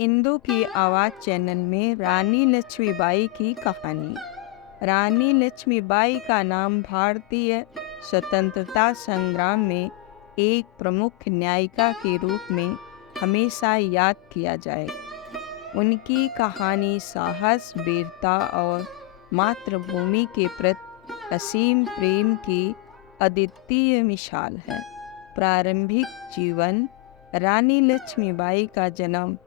इंदु की आवाज़ चैनल में रानी लक्ष्मीबाई की कहानी। रानी लक्ष्मीबाई का नाम भारतीय स्वतंत्रता संग्राम में एक प्रमुख न्यायिका के रूप में हमेशा याद किया जाए। उनकी कहानी साहस, वीरता और मातृभूमि के प्रति असीम प्रेम की अद्वितीय मिसाल है। प्रारंभिक जीवन। रानी लक्ष्मीबाई का जन्म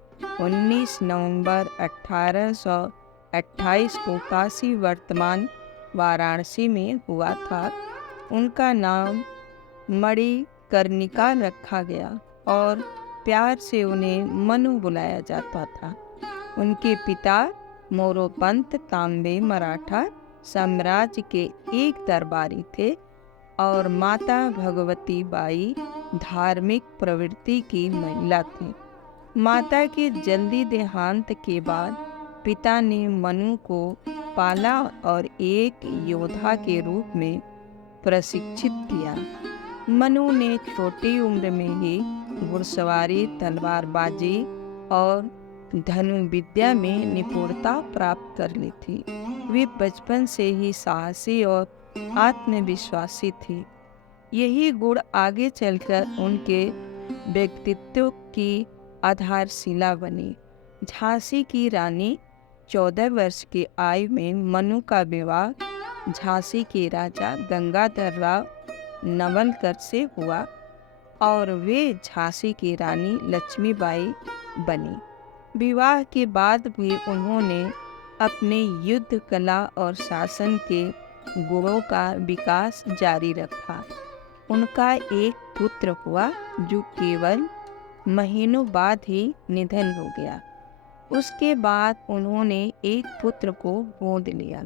19 नवंबर 1828 को काशी वर्तमान वाराणसी में हुआ था। उनका नाम मणिकर्णिका रखा गया और प्यार से उन्हें मनु बुलाया जाता था। उनके पिता मोरोपंत तांबे मराठा साम्राज्य के एक दरबारी थे और माता भगवती बाई धार्मिक प्रवृत्ति की महिला थी। माता के जल्दी देहांत के बाद पिता ने मनु को पाला और एक योद्धा के रूप में प्रशिक्षित किया। मनु ने छोटी उम्र में ही घुड़सवारी, तलवारबाजी और धनुर्विद्या में निपुणता प्राप्त कर ली थी। वे बचपन से ही साहसी और आत्मविश्वासी थी। यही गुण आगे चलकर उनके व्यक्तित्व की आधारशिला बनी। झांसी की रानी। 14 वर्ष की आयु में मनु का विवाह झांसी के राजा गंगाधर राव नवलकर से हुआ और वे झांसी की रानी लक्ष्मीबाई बनी। विवाह के बाद भी उन्होंने अपने युद्ध कला और शासन के गुणों का विकास जारी रखा। उनका एक पुत्र हुआ जो केवल महीनों बाद ही निधन हो गया। उसके बाद उन्होंने एक पुत्र को गोद लिया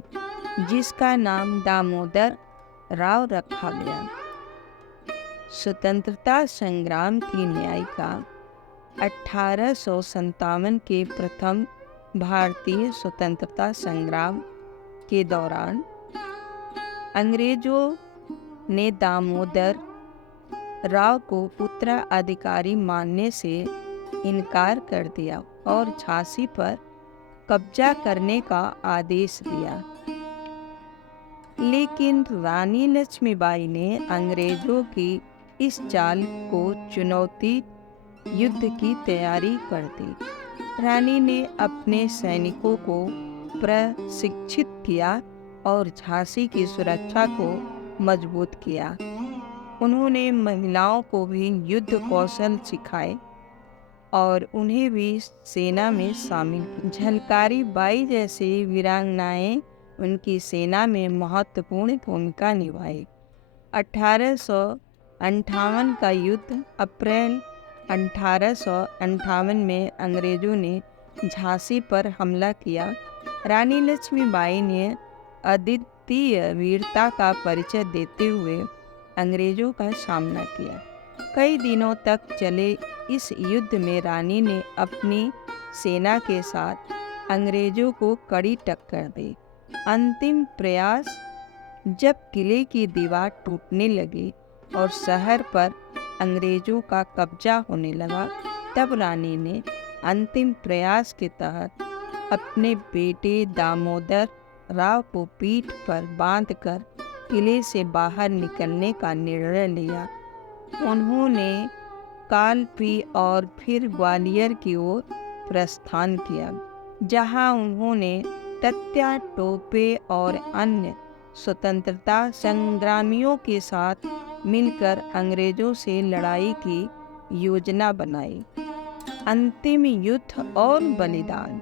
जिसका नाम दामोदर राव रखा गया। स्वतंत्रता संग्राम की न्यायिका। 1857 के प्रथम भारतीय स्वतंत्रता संग्राम के दौरान अंग्रेजों ने दामोदर राव को उत्तराधिकारी मानने से इनकार कर दिया और झांसी पर कब्जा करने का आदेश दिया। लेकिन रानी लक्ष्मीबाई ने अंग्रेजों की इस चाल को चुनौती युद्ध की तैयारी कर दी। रानी ने अपने सैनिकों को प्रशिक्षित किया और झांसी की सुरक्षा को मजबूत किया। उन्होंने महिलाओं को भी युद्ध कौशल सिखाए और उन्हें भी सेना में शामिल किया। झलकारी बाई जैसी वीरांगनाएं उनकी सेना में महत्वपूर्ण भूमिका निभाई। 1858 का युद्ध। अप्रैल 1858 में अंग्रेजों ने झांसी पर हमला किया। रानी लक्ष्मीबाई ने अद्वितीय वीरता का परिचय देते हुए अंग्रेजों का सामना किया। कई दिनों तक चले इस युद्ध में रानी ने अपनी सेना के साथ अंग्रेजों को कड़ी टक्कर दी। अंतिम प्रयास। जब किले की दीवार टूटने लगी और शहर पर अंग्रेजों का कब्जा होने लगा, तब रानी ने अंतिम प्रयास के तहत अपने बेटे दामोदर राव को पीठ पर बांधकर किले से बाहर निकलने का निर्णय लिया। उन्होंने कालपी और फिर ग्वालियर की ओर प्रस्थान किया, जहां उन्होंने तात्या टोपे और अन्य स्वतंत्रता संग्रामियों के साथ मिलकर अंग्रेजों से लड़ाई की योजना बनाई। अंतिम युद्ध और बलिदान।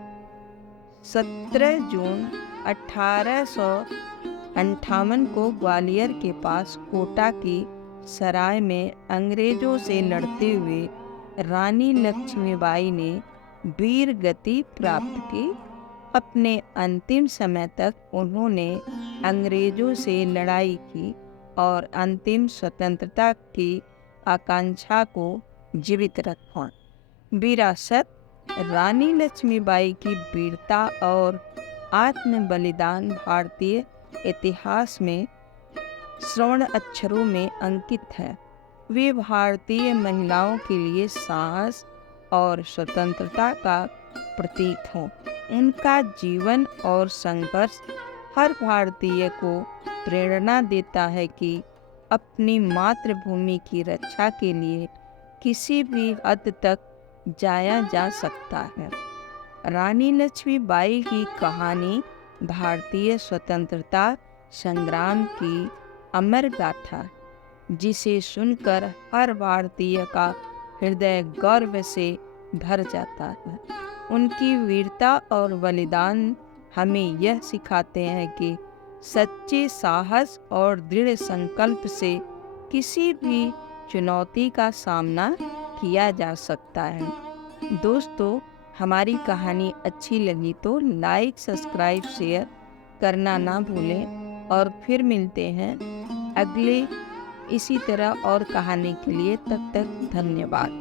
17 जून 1858 को ग्वालियर के पास कोटा की सराय में अंग्रेजों से लड़ते हुए रानी लक्ष्मीबाई ने वीर गति प्राप्त की। अपने अंतिम समय तक उन्होंने अंग्रेजों से लड़ाई की और अंतिम स्वतंत्रता की आकांक्षा को जीवित रखा। विरासत। रानी लक्ष्मीबाई की वीरता और आत्म बलिदान भारतीय इतिहास में स्वर्ण अक्षरों में अंकित है। वे भारतीय महिलाओं के लिए साहस और स्वतंत्रता का प्रतीक हों। उनका जीवन और संघर्ष हर भारतीय को प्रेरणा देता है कि अपनी मातृभूमि की रक्षा के लिए किसी भी हद तक जाया जा सकता है। रानी लक्ष्मीबाई की कहानी भारतीय स्वतंत्रता संग्राम की अमर गाथा, जिसे सुनकर हर भारतीय का हृदय गर्व से भर जाता है। उनकी वीरता और बलिदान हमें यह सिखाते हैं कि सच्चे साहस और दृढ़ संकल्प से किसी भी चुनौती का सामना किया जा सकता है। दोस्तों, हमारी कहानी अच्छी लगी तो लाइक, सब्सक्राइब, शेयर करना ना भूलें और फिर मिलते हैं अगले इसी तरह और कहानी के लिए। तब तक धन्यवाद।